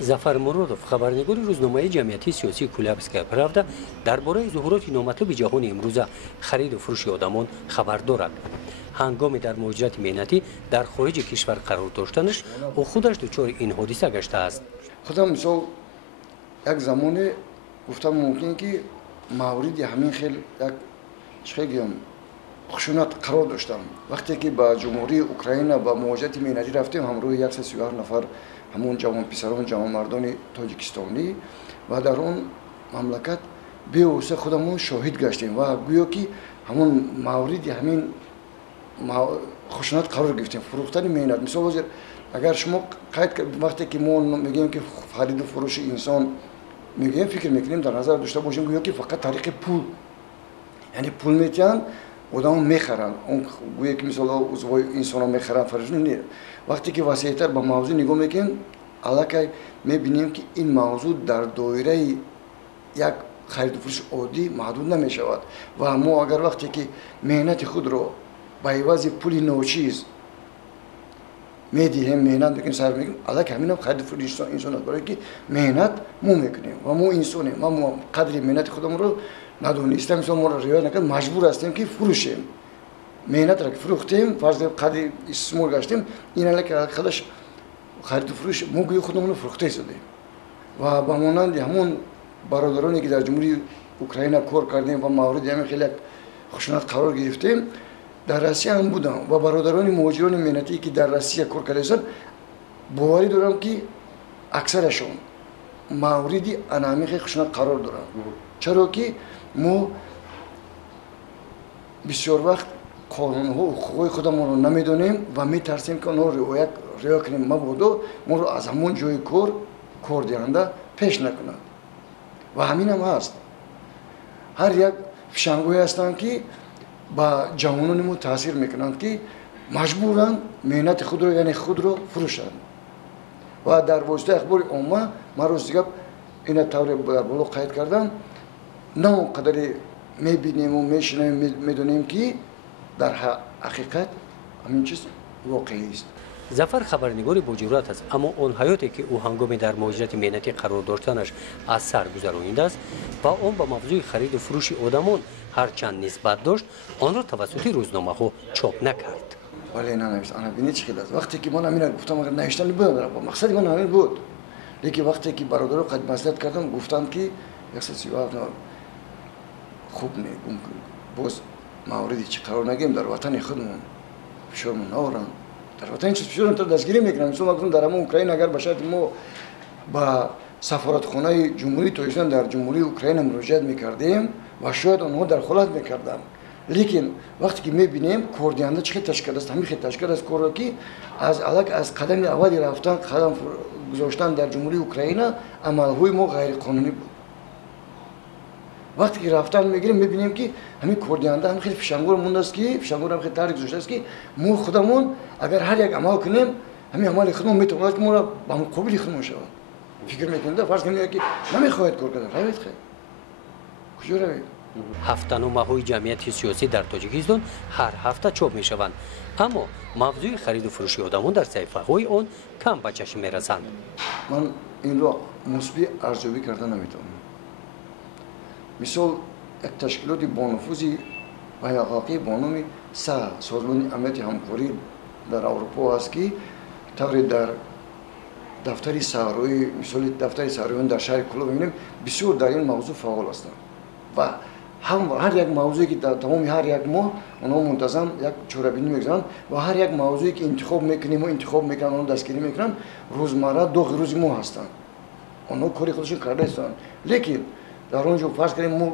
зафар муродов, хабарнигори рӯзномаи ҷамъиятии сиёсии Кулябская правда дарбораи зуҳуроти номатлуби ҷаҳони имрӯза хариду фурӯши одамон хабар дорад. ҳангоми дар муҳоҷирати меҳнатӣ дар хориҷи кишвар қарор доштанаш ӯ худаш дучори ин ҳодиса гаштааст. худам мисол як замоне гуфтам мумкин ки мавриди ҳамин хел як чӣ гӯям хушунат қарор доштам. вақте ки ба ҷумҳурии Украина ба муҳоҷирати меҳнатӣ рафтем ҳамроҳи 137 нафар ҳамон ҷавонписарон ҷавонмардони тоҷикистонӣ ва дар он мамлакат бевосита худамон шоҳид гаштем ва гӯё ки ҳамон мавриди ҳамин хушунат қарор гирифтем. фурӯхтани меҳнат мисол ҳозир агар шумо қайд вақте ки мо мегӯем ки хариду фурӯши инсон мегӯем фикр мекунем дар назар дошта бошем гӯё ки фақат тариқи пул, яъне пул метиҳанд одамон мехаранд, он гӯе ки мисол узвои инсонро мехаранд фарзун не. вақте ки васеътар ба мавзӯъ нигоҳ мекунем аллакай мебинем ки ин мавзӯъ дар доираи як хариду фурӯши оддӣ маҳдуд намешавад ва мо агар вақте ки меҳнати худро ба ивази пули ночиз медиҳем, меҳнат мекунем, сарф мекунем, аллакай ҳамин ҳам хариду фурӯши инсон аст, барои ки меҳнат мо мекунем ва мо инсонем ва мо қадри меҳнати худамонро надониста мисол моро риоя накард маҷбур ҳастем ки фурӯшем меҳнатро ки фурӯхтем фарз қадри истисмол гаштем ин аллакай хариду фурӯш мо гӯё худамонро фурӯхта истодем ва ба монанди ҳамон бародароне ки дар ҷумҳурии Украина кор кардем ва мавриди ҳамин хеле як хушунат қарор гирифтем дар Россия ҳам будам ва бародарони муҳоҷирони меҳнатие ки дар Россия кор кардааст боварӣ дорам ки аксарашон мавриди ана ҳамин хеле хушунат қарор доранд. чаро ки мо бисёр вақт қонунҳо ҳуқуқҳои худамонро намедонем ва метарсем ки онҳо риоя кунем мабодо моро аз ҳамон ҷои кор диҳанда пеш накунад ва ҳамин ҳам ҳаст. ҳар як фишангҳое ҳастанд ки ба ҷавонони мо таъсир мекунанд ки маҷбуранд меҳнати худро яъне худро фурӯшанд ва дар воситаи ахбори омма ман рости гап ина тавре дар боло қайд кардам на он қадаре мебинему мешунавем медонем ки дар ҳақиқат ҳамин чиз воқеист. зафар хабарнигори боҷурат аст, аммо он ҳаёте ки ӯ ҳангоми дар муҳоҷирати меҳнатӣ қарор доштанаш аз сар гузаронидааст ва он ба мавзӯи хариду фурӯши одамон ҳарчанд нисбат дошт, онро тавассути рӯзномаҳо чоп накард. вале нанавист ана бинед чӣ хел аст. вақте ки ман ҳамина гуфтам агар навиштани будам мақсади ман ҳамин буд, лекин вақте ки бародаро қайд маслиҳат кардам гуфтанд ки 137 хуб не боз мавриди чӣ қарор нагирем дар ватани худмон фишормо наоранд дар ватани чиз фишорон дастгирӣ мекунам. мисол гуфтам дар ҳамон Украина агар ба шарти мо ба сафоратхонаи ҷумҳурии Тоҷикистон дар ҷумҳурии Украина муроҷиат мекардем ва шояд онҳо дархолат мекарданд, лекин вақте ки мебинем кордиҳанда чӣ хел ташкил аст, ҳамин хел ташкил аст корро ки аз қадами аввали рафтан қадам гузоштан дар ҷумҳурии Украина амалҳои мо ғайриқонунӣ буд. вақте ки рафтан мегирем мебинем ки ҳамин кордиҳанда ҳам хеле фишангор мондааст ки фишангор ҳам хеле тарик гузоштааст ки мо худамон агар ҳар як амал кунем ҳамин амали худмон метавонад ки моро ба муқобили худмон шавад. фикр мекунем фарз кунем ки намехоҳед кор кардан, равед хай куҷо равед. ҳафтаномаҳои ҷамъияти сиёсӣ дар Тоҷикистон ҳар ҳафта чоп мешаванд, аммо мавзӯи хариду фурӯши одамон дар саҳифаҳои он кам ба чашм мерасанд. ман инро мусбӣ арзёбӣ карда наметавонам. мисол як ташкилоти бонуфузи байналхалқии бо номи СА созмони амнияти ҳамкорӣ дар Аврупо ҳаст ки тавре дар дафтари саҳроӣ мисоли дафтари саҳроиён дар шаҳри Кӯло мебинем бисёр дар ин мавзӯъ фаъол ҳастанд ва ҳар як мавзӯе ки дар тамоми ҳар як моҳ онҳо мунтазам як чорабинӣ мегузаранд ва ҳар як мавзӯе ки интихоб мекунем интихоб мекунанд онҳо дастгирӣ мекунанд рӯзмарра доғи рӯзи мо ҳастанд, онҳо кори худашон карда истоданд. лекин дар он ҷо фарз кардем мо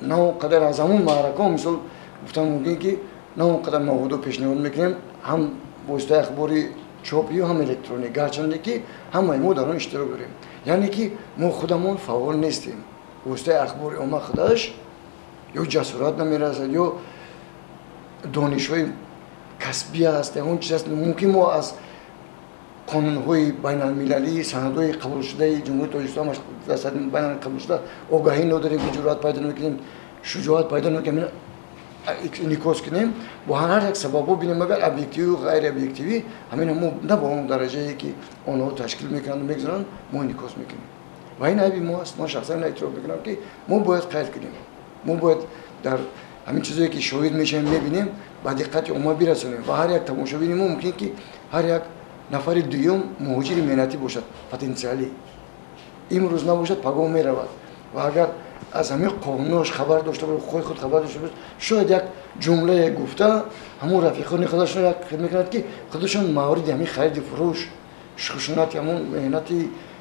на он қадар аз ҳамон маъракаҳо мисол гуфтам мумкин ки на он қадар маводо пешниҳод мекунем ҳам воситаи ахбори чопию ҳам электронӣ, гарчанде ки ҳамаи мо дар он иштирок дорем, яъне ки мо худамон фаъол нестем. воситаи ахбори омма худаш ё ҷасорат намерасад ё донишҳои касбӣ аст, ягон чиз аст. мумкин мо аз қонунҳои байналмилалии санадҳои қабулшудаи ҷумҳурии Тоҷикистон байналмилалӣ қабулшуда огаҳӣ надорем ки ҷуръат пайдо намекунем, шуҷоат пайдо намекунем. انعکاس کنیم با هر یک سبب ببینیم مگر ابجکتیوی و غیر ابجکتیوی همین همون نه با اون درجه‌ای که آنها تشکیل میکنند و میگذارن ما انعکاس میکنیم و این عیب ما است. ما شخصا اعتراف میکنم که ما باید قید کنیم، ما باید در همین چیزایی که شاهد میشیم میبینیم با دقت عمومی برسونیم و هر یک تماشاچی ممکن که هر یک نفر دوم مهاجر مهنتی باشد پتانسیلی امروز نباشد پگاه میرود و اگر از همین قانونش خبر داشته باشه خود خبر داشته باشه شاید یک جمله گفته همون رفیقان خودشون را میکنند که خودشون موارد همین خرید فروش خشونت همون مهنت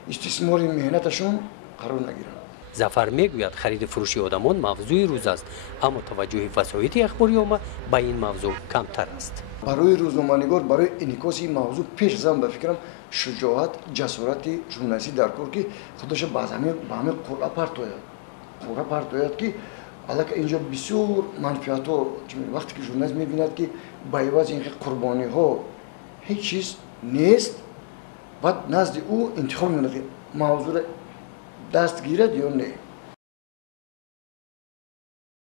استثمار مهنتشون قرار نگیرند. ظفر میگوید خرید فروشی آدمان موضوع روز است اما توجه وسایط اخباری عامه به این موضوع کمتر است. برای روزنامه‌نگار برای انعکاس این موضوع پیش از آن به فکرم شجاعت جسارت ژورنالیستی در کار که خودش باز همین با همین قرعه پرتوید که الان اینجا بسیار منفعت ها وقتی که ژورنالیست میبیند که با عوض این قربانی ها هیچ چیز نیست بعد نزد او انتخاب میکنه موضوع دست گیرد یا نه.